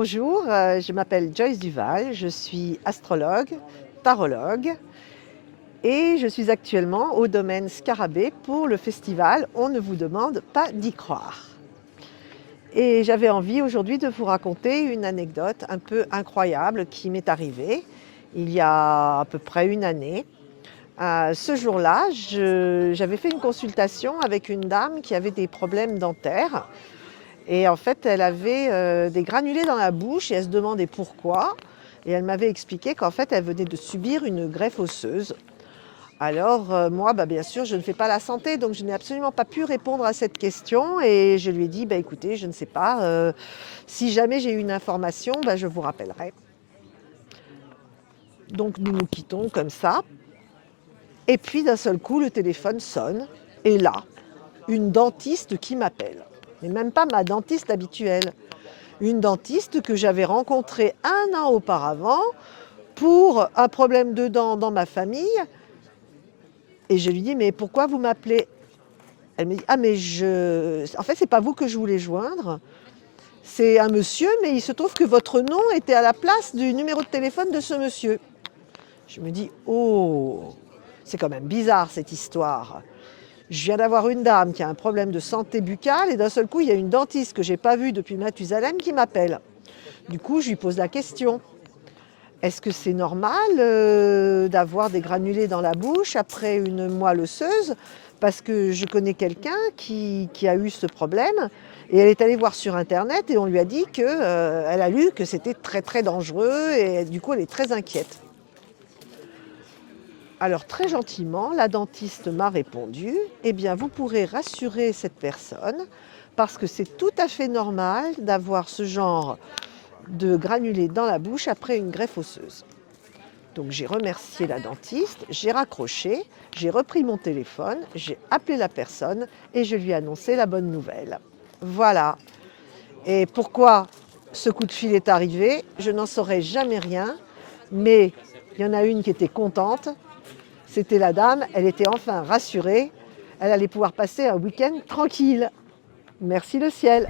Bonjour, je m'appelle Joyce Duval, je suis astrologue, tarologue et je suis actuellement au domaine Scarabée pour le festival On ne vous demande pas d'y croire. Et j'avais envie aujourd'hui de vous raconter une anecdote un peu incroyable qui m'est arrivée il y a à peu près une année. Ce jour-là, j'avais fait une consultation avec une dame qui avait des problèmes dentaires. Et en fait, elle avait, des granulés dans la bouche et elle se demandait pourquoi et elle m'avait expliqué qu'en fait, elle venait de subir une greffe osseuse. Alors, moi, bien sûr, je ne fais pas la santé, donc je n'ai absolument pas pu répondre à cette question et je lui ai dit: «Bah, écoutez, je ne sais pas, si jamais j'ai une information, je vous rappellerai». Donc nous nous quittons comme ça et puis d'un seul coup, le téléphone sonne et là, une dentiste qui m'appelle. Mais même pas ma dentiste habituelle. Une dentiste que j'avais rencontrée un an auparavant pour un problème de dents dans ma famille et je lui dis: «Mais pourquoi vous m'appelez?» Elle me dit: «Ah mais en fait, c'est pas vous que je voulais joindre, c'est un monsieur, mais il se trouve que votre nom était à la place du numéro de téléphone de ce monsieur». Je me dis: «Oh, c'est quand même bizarre cette histoire. Je viens d'avoir une dame qui a un problème de santé buccale et d'un seul coup, il y a une dentiste que j'ai pas vue depuis Mathusalem qui m'appelle». Du coup, je lui pose la question: «Est-ce que c'est normal, d'avoir des granulés dans la bouche après une moelle osseuse?» Parce que je connais quelqu'un qui a eu ce problème et elle est allée voir sur internet et on lui a dit que, elle a lu que c'était très, très dangereux et du coup, elle est très inquiète. Alors très gentiment, la dentiste m'a répondu: «Eh bien, vous pourrez rassurer cette personne parce que c'est tout à fait normal d'avoir ce genre de granulés dans la bouche après une greffe osseuse». Donc j'ai remercié la dentiste, j'ai raccroché, j'ai repris mon téléphone, j'ai appelé la personne et je lui ai annoncé la bonne nouvelle. Voilà. Et pourquoi ce coup de fil est arrivé, je n'en saurais jamais rien, mais il y en a une qui était contente, c'était la dame, elle était enfin rassurée, elle allait pouvoir passer un week-end tranquille. Merci le ciel.